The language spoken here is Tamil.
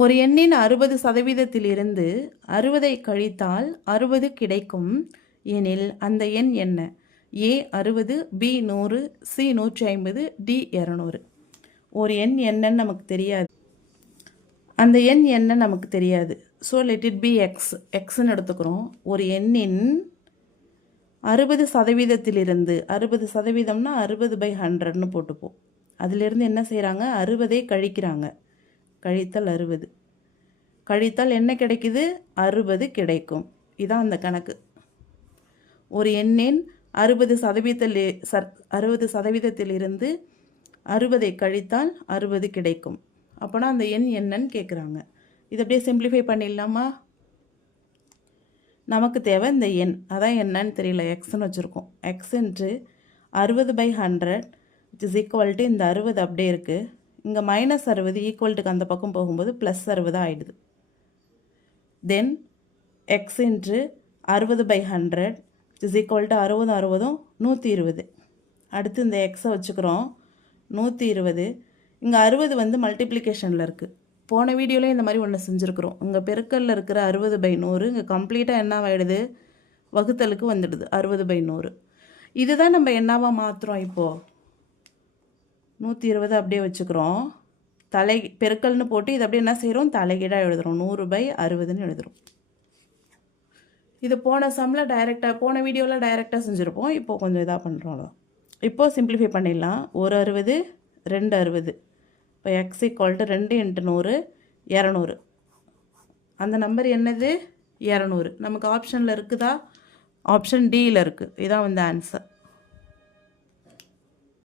ஒரு எண்ணின் 60% 60ஐ கழித்தால் 60 கிடைக்கும் எனில் அந்த எண் என்ன? ஏ 60, பி 100, சி 150, டி 200. ஒரு எண் என்னன்னு நமக்கு தெரியாது. அந்த எண் என்ன நமக்கு தெரியாது. So let it be X. எக்ஸ்ன்னு எடுத்துக்கிறோம். ஒரு எண்ணின் 60% 60%னா 60/100ன்னு போட்டுப்போம். அதிலிருந்து என்ன செய்கிறாங்க? 60ஐ கழிக்கிறாங்க. கழித்தல் 60. கழித்தால் என்ன கிடைக்குது? 60 கிடைக்கும். இதான் அந்த கணக்கு. ஒரு எண்ணின் 60%இலிருந்து 60ஐ கழித்தால் 60 கிடைக்கும். அப்போனா அந்த எண் என்னன்னு கேட்குறாங்க. இதை அப்படியே சிம்பிளிஃபை பண்ணிடலாமா? நமக்கு தேவை இந்த எண். அதான் என்னன்னு தெரியல, எக்ஸ்ன்னு வச்சுருக்கோம். X into 60/100 is equal to இந்த 60 அப்படியே இருக்குது. இங்கே -60 ஈக்குவல்ட்டுக்கு அந்த பக்கம் போகும்போது +60 ஆகிடுது. Then X into 60/100 is equal to 60 60 120. அடுத்து இந்த எக்ஸை வச்சுக்கிறோம். 120. இங்கே 60 வந்து மல்டிப்ளிகேஷனில் இருக்குது. போன வீடியோவில் இந்த மாதிரி ஒன்று செஞ்சுருக்குறோம். இங்கே பெருக்கல்ல இருக்கிற 60/100 இங்கே கம்ப்ளீட்டாக என்னவாயிடுது? வகுத்தலுக்கு வந்துடுது 60/100. இதுதான் நம்ம என்னவா மாற்றுறோம் இப்போது. 120 அப்படியே வச்சுக்கிறோம். பெருக்கல்னு போட்டு இதை அப்படியே என்ன செய்கிறோம்? தலைகீழாக எழுதுகிறோம். 100/60ன்னு எழுதுகிறோம். இது போன சம்மில் போன வீடியோவில் டைரெக்டாக செஞ்சுருப்போம். இப்போது கொஞ்சம் இதாக பண்ணுறோம். இப்போது சிம்பிளிஃபை பண்ணிடலாம். ஒரு 60, 2 60. இப்போ எக்ஸ் ஈக்குவல் டு 2 × 100 200. அந்த நம்பர் என்னது? 200. நமக்கு ஆப்ஷனில் இருக்குதா? ஆப்ஷன் டியில் இருக்குது. இதான் வந்து ஆன்சர்.